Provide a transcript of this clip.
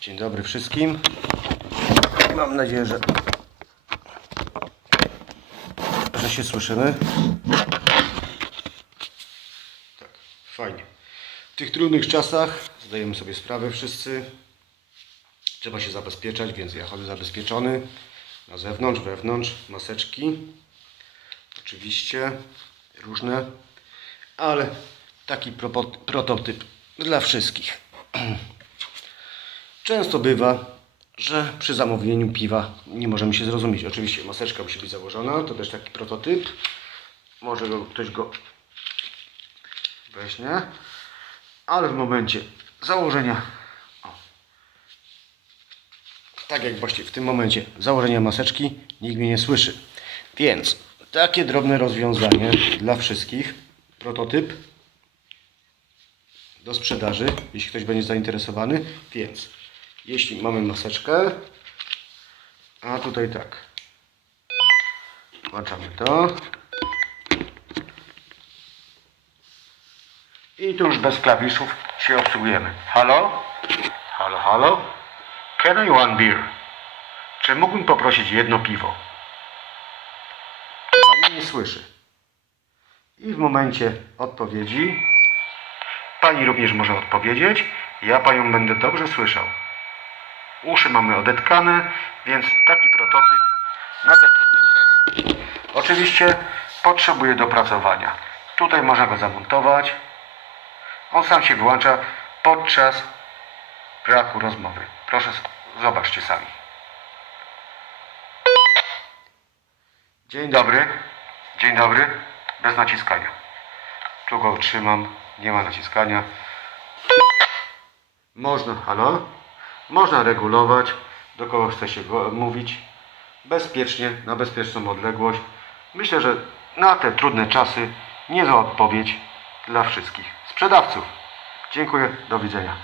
Dzień dobry wszystkim. Mam nadzieję, że, że się słyszymy. Tak, fajnie. W tych trudnych czasach zdajemy sobie sprawę wszyscy. Trzeba się zabezpieczać, więc ja chodzę zabezpieczony. Na zewnątrz, wewnątrz, maseczki. Oczywiście różne, ale taki prototyp dla wszystkich. Często bywa, że przy zamówieniu piwa nie możemy się zrozumieć. Oczywiście maseczka musi być założona, to też taki prototyp. Może go, ktoś go weźmie, ale w momencie założenia, o, tak jak właśnie w tym momencie założenia maseczki, nikt mnie nie słyszy. Więc takie drobne rozwiązanie dla wszystkich, prototyp do sprzedaży, jeśli ktoś będzie zainteresowany. Więc jeśli mamy maseczkę, a tutaj tak, włączamy to i tu już bez klawiszów się obsługujemy. Halo? Halo, halo? Can I one beer? Czy mógłbym poprosić jedno piwo? Pani nie słyszy? I w momencie odpowiedzi Pani również może odpowiedzieć. Ja Panią będę dobrze słyszał. Uszy mamy odetkane, więc taki prototyp na te trudne czasy. Oczywiście potrzebuje dopracowania. Tutaj można go zamontować. On sam się wyłącza podczas braku rozmowy. Proszę, zobaczcie sami. Dzień dobry. Dzień dobry. Bez naciskania. Tu go trzymam. Nie ma naciskania. Można, halo? Można regulować, do kogo chce się mówić. Bezpiecznie, na bezpieczną odległość. Myślę, że na te trudne czasy niezła odpowiedź dla wszystkich sprzedawców. Dziękuję, do widzenia.